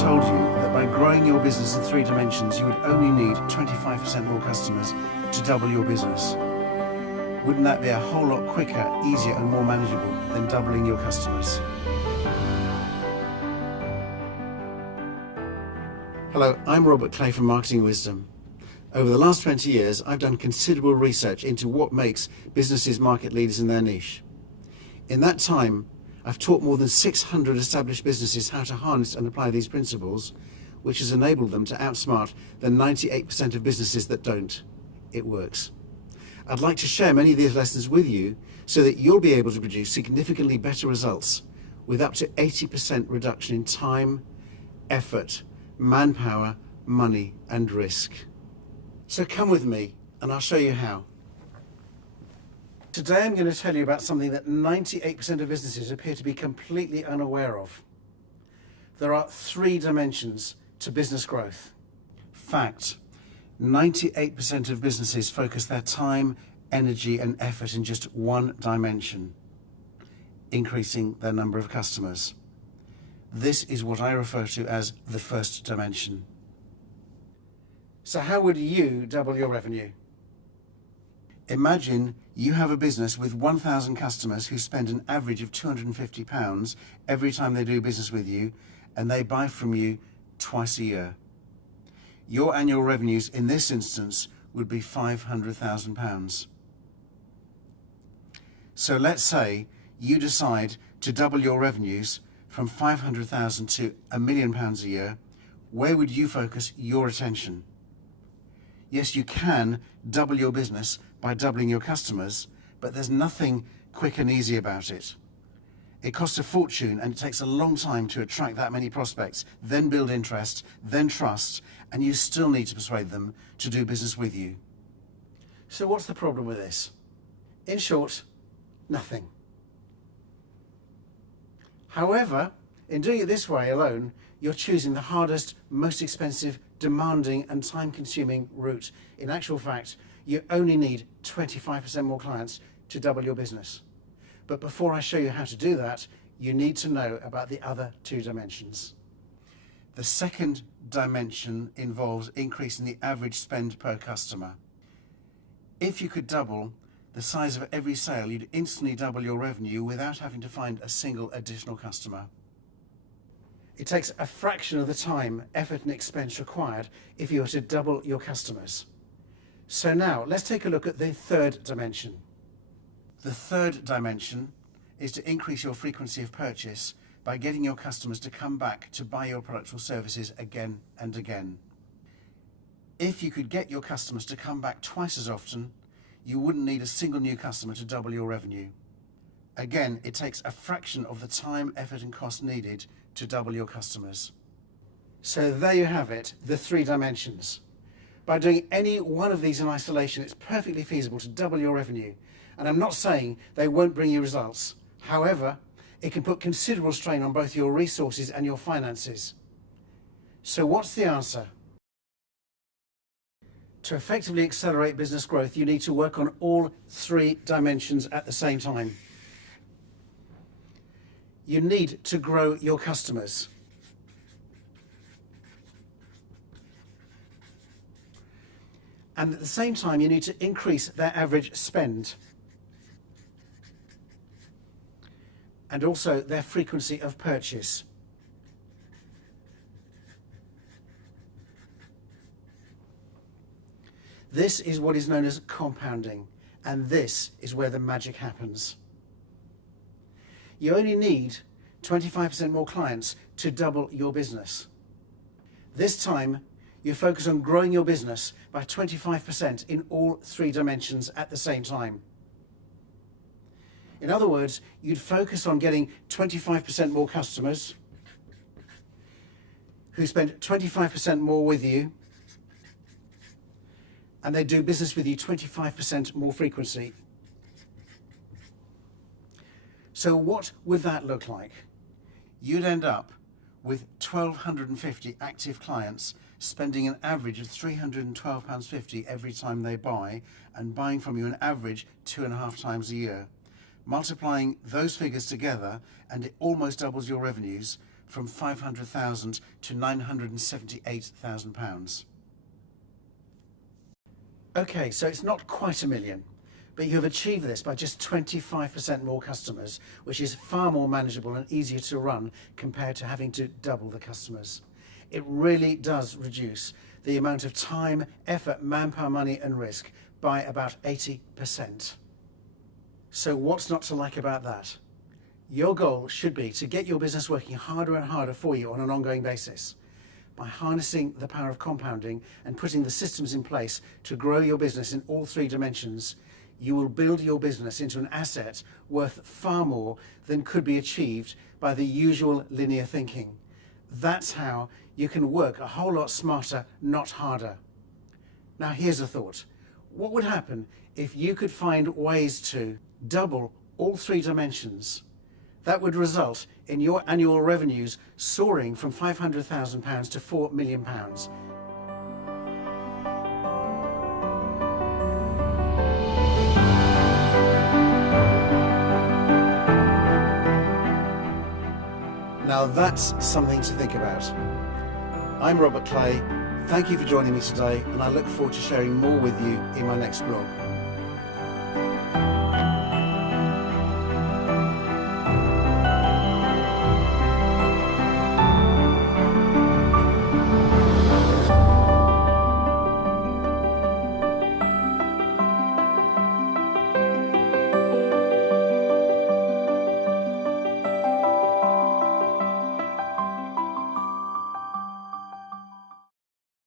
told you that by growing your business in 3 dimensions, you would only need 25% more customers to double your business? Wouldn't that be a whole lot quicker, easier and more manageable than doubling your customers? Hello, I'm Robert Clay from Marketing Wisdom. Over the last 20 years, I've done considerable research into what makes businesses market leaders in their niche. In that time, I've taught more than 600 established businesses how to harness and apply these principles, which has enabled them to outsmart the 98% of businesses that don't. It works. I'd like to share many of these lessons with you so that you'll be able to produce significantly better results with up to 80% reduction in time, effort, manpower, money and risk. So come with me and I'll show you how. Today I'm going to tell you about something that 98% of businesses appear to be completely unaware of. There are 3 dimensions to business growth. Fact: 98% of businesses focus their time, energy and effort in just one dimension: increasing their number of customers. This is what I refer to as the first dimension. So how would you double your revenue? Imagine you have a business with 1,000 customers who spend an average of £250 every time they do business with you, and they buy from you twice a year. Your annual revenues in this instance would be £500,000. So let's say you decide to double your revenues from £500,000 to £1 million a year. Where would you focus your attention? Yes, you can double your business by doubling your customers, but there's nothing quick and easy about it. It costs a fortune and it takes a long time to attract that many prospects, then build interest, then trust, and you still need to persuade them to do business with you. So what's the problem with this? In short, nothing. However, in doing it this way alone, you're choosing the hardest, most expensive, demanding and time-consuming route. In actual fact, you only need 25% more clients to double your business. But before I show you how to do that, you need to know about the other 2 dimensions. The second dimension involves increasing the average spend per customer. If you could double the size of every sale, you'd instantly double your revenue without having to find a single additional customer. It takes a fraction of the time, effort and expense required if you were to double your customers. So now let's take a look at the 3rd dimension. The 3rd dimension is to increase your frequency of purchase by getting your customers to come back to buy your products or services again and again. If you could get your customers to come back twice as often, you wouldn't need a single new customer to double your revenue. Again, it takes a fraction of the time, effort and cost needed to double your customers. So there you have it, the 3 dimensions. By doing any one of these in isolation, it's perfectly feasible to double your revenue. And I'm not saying they won't bring you results. However, it can put considerable strain on both your resources and your finances. So what's the answer? To effectively accelerate business growth, you need to work on all 3 dimensions at the same time. You need to grow your customers. And at the same time, you need to increase their average spend. And also their frequency of purchase. This is what is known as compounding, and this is where the magic happens. You only need 25% more clients to double your business. This time, you focus on growing your business by 25% in all 3 dimensions at the same time. In other words, you'd focus on getting 25% more customers who spend 25% more with you, and they do business with you 25% more frequency. So what would that look like? You'd end up with 1,250 active clients spending an average of £312.50 every time they buy, and buying from you an average 2.5 times a year. Multiplying those figures together, and it almost doubles your revenues from £500,000 to £978,000. Okay, so it's not quite a million, but you have achieved this by just 25% more customers, which is far more manageable and easier to run compared to having to double the customers. It really does reduce the amount of time, effort, manpower, money and risk by about 80%. So what's not to like about that? Your goal should be to get your business working harder and harder for you on an ongoing basis. By harnessing the power of compounding and putting the systems in place to grow your business in all three dimensions, you will build your business into an asset worth far more than could be achieved by the usual linear thinking. That's how you can work a whole lot smarter, not harder. Now here's a thought. What would happen if you could find ways to double all three dimensions? That would result in your annual revenues soaring from £500,000 to £4 million. Now that's something to think about. I'm Robert Clay. Thank you for joining me today, and I look forward to sharing more with you in my next blog.